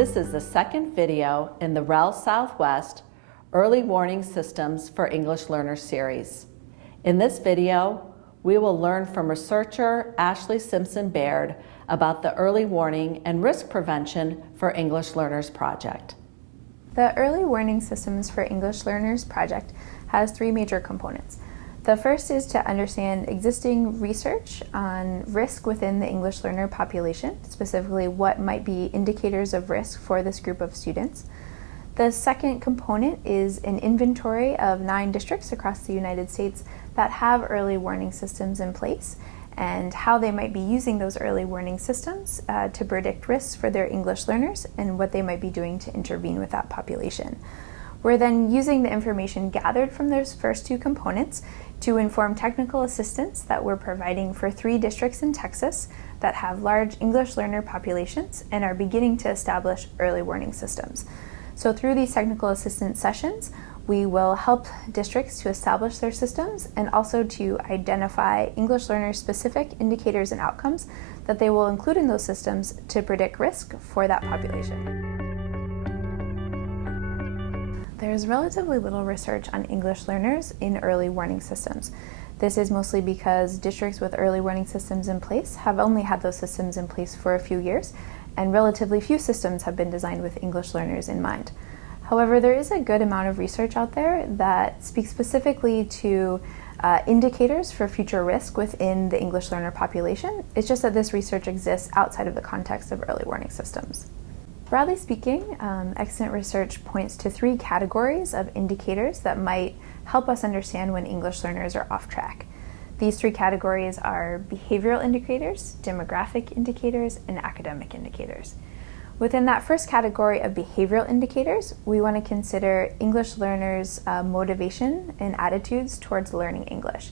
This is the second video in the REL Southwest Early Warning Systems for English Learners series. In this video, we will learn from researcher Ashley Simpson Baird about the Early Warning and Risk Prevention for English Learners project. The Early Warning Systems for English Learners project has three major components. The first is to understand existing research on risk within the English learner population, specifically what might be indicators of risk for this group of students. The second component is an inventory of 9 districts across the United States that have early warning systems in place and how they might be using those early warning systems to predict risks for their English learners and what they might be doing to intervene with that population. We're then using the information gathered from those first two components to inform technical assistance that we're providing for 3 districts in Texas that have large English learner populations and are beginning to establish early warning systems. So through these technical assistance sessions, we will help districts to establish their systems and also to identify English learner specific indicators and outcomes that they will include in those systems to predict risk for that population. There's relatively little research on English learners in early warning systems. This is mostly because districts with early warning systems in place have only had those systems in place for a few years, and relatively few systems have been designed with English learners in mind. However, there is a good amount of research out there that speaks specifically to indicators for future risk within the English learner population. It's just that this research exists outside of the context of early warning systems. Broadly speaking, extant research points to 3 categories of indicators that might help us understand when English learners are off track. These 3 categories are behavioral indicators, demographic indicators, and academic indicators. Within that first category of behavioral indicators, we want to consider English learners' motivation and attitudes towards learning English.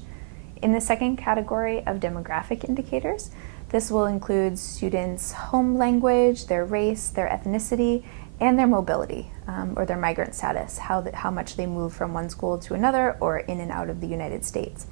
In the second category of demographic indicators, this will include students' home language, their race, their ethnicity, and their mobility, or their migrant status, how much they move from one school to another or in and out of the United States.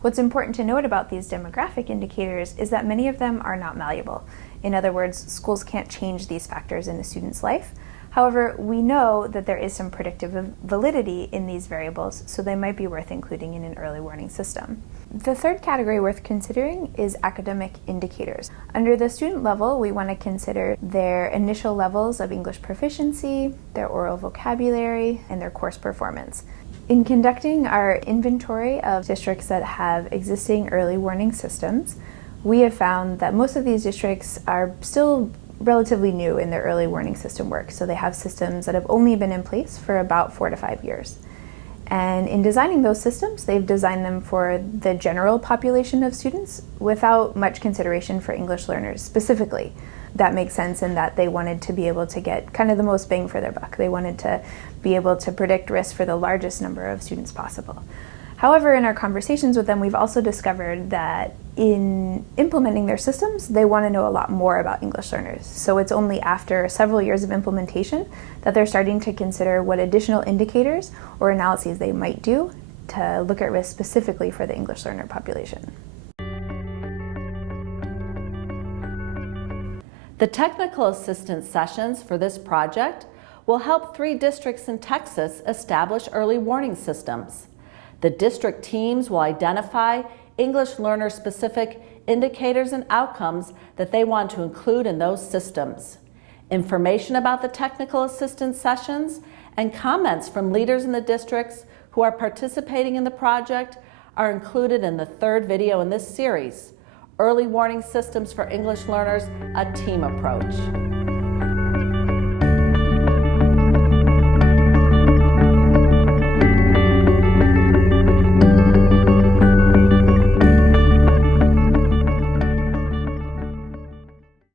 What's important to note about these demographic indicators is that many of them are not malleable. In other words, schools can't change these factors in a student's life. However, we know that there is some predictive validity in these variables, so they might be worth including in an early warning system. The third category worth considering is academic indicators. Under the student level, we want to consider their initial levels of English proficiency, their oral vocabulary, and their course performance. In conducting our inventory of districts that have existing early warning systems, we have found that most of these districts are still relatively new in their early warning system work. So they have systems that have only been in place for about 4 to 5 years. And in designing those systems, they've designed them for the general population of students without much consideration for English learners specifically. That makes sense in that they wanted to be able to get kind of the most bang for their buck. They wanted to be able to predict risk for the largest number of students possible. However, in our conversations with them, we've also discovered that in implementing their systems, they want to know a lot more about English learners. So it's only after several years of implementation that they're starting to consider what additional indicators or analyses they might do to look at risk specifically for the English learner population. The technical assistance sessions for this project will help 3 districts in Texas establish early warning systems. The district teams will identify English learner-specific indicators and outcomes that they want to include in those systems. Information about the technical assistance sessions and comments from leaders in the districts who are participating in the project are included in the 3rd video in this series, Early Warning Systems for English Learners, a Team Approach.